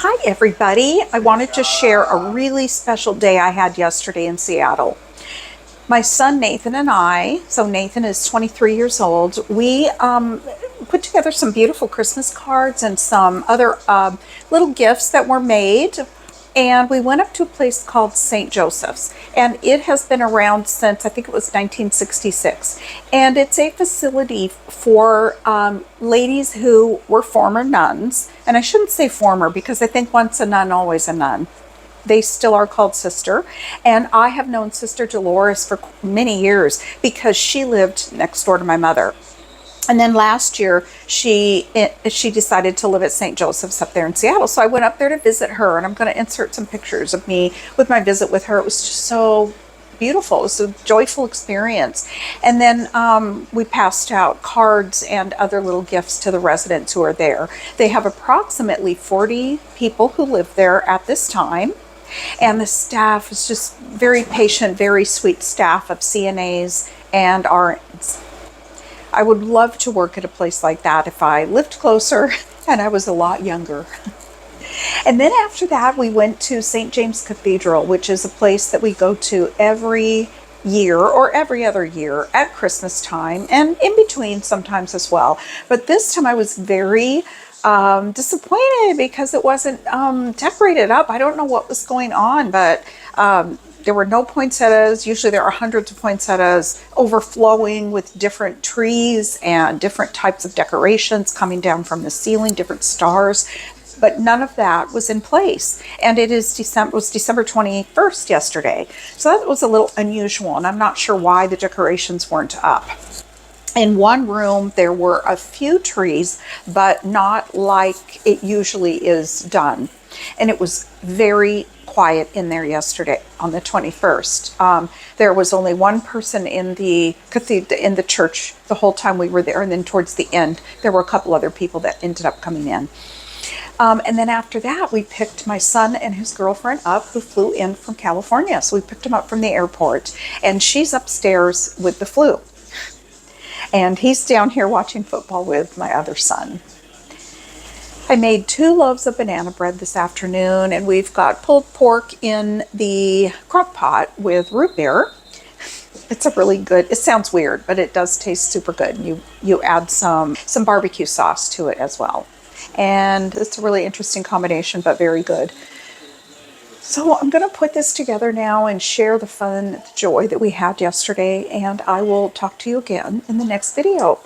Hi everybody. I wanted to share a really special day I had yesterday in Seattle. My son Nathan and I, so Nathan is 23 years old, we put together some beautiful Christmas cards and some other little gifts that were made. And we went up to a place called St. Joseph's, and it has been around since I think it was 1966. And it's a facility for ladies who were former nuns. And I shouldn't say former because I think once a nun, always a nun. They still are called Sister. And I have known Sister Dolores for many years because she lived next door to my mother. And then last year, she decided to live at St. Joseph's up there in Seattle. So I went up there to visit her, and I'm going to insert some pictures of me with my visit with her. It was just so beautiful. It was a joyful experience. And then we passed out cards and other little gifts to the residents who are there. They have approximately 40 people who live there at this time. And the staff is just very patient, very sweet staff of CNAs and RNs. I would love to work at a place like that if I lived closer and I was a lot younger. And then after that, we went to St. James Cathedral, which is a place that we go to every year or every other year at Christmas time and in between sometimes as well. But this time I was very disappointed because it wasn't decorated up. I don't know what was going on, but there were no poinsettias. Usually there are hundreds of poinsettias overflowing with different trees and different types of decorations coming down from the ceiling, different stars. But none of that was in place. And it was December 21st yesterday. So that was a little unusual, and I'm not sure why the decorations weren't up. In one room, there were a few trees, but not like it usually is done. And it was very quiet in there yesterday on the 21st. There was only one person in the cathedral, in the church, the whole time we were there. And then towards the end, there were a couple other people that ended up coming in. And then after that, we picked my son and his girlfriend up who flew in from California. So we picked him up from the airport, and she's upstairs with the flu. And he's down here watching football with my other son. I made 2 loaves of banana bread this afternoon, and we've got pulled pork in the crock pot with root beer. It's a really good, it sounds weird, but it does taste super good. You add some barbecue sauce to it as well. And it's a really interesting combination, but very good. So I'm going to put this together now and share the fun, the joy that we had yesterday, and I will talk to you again in the next video.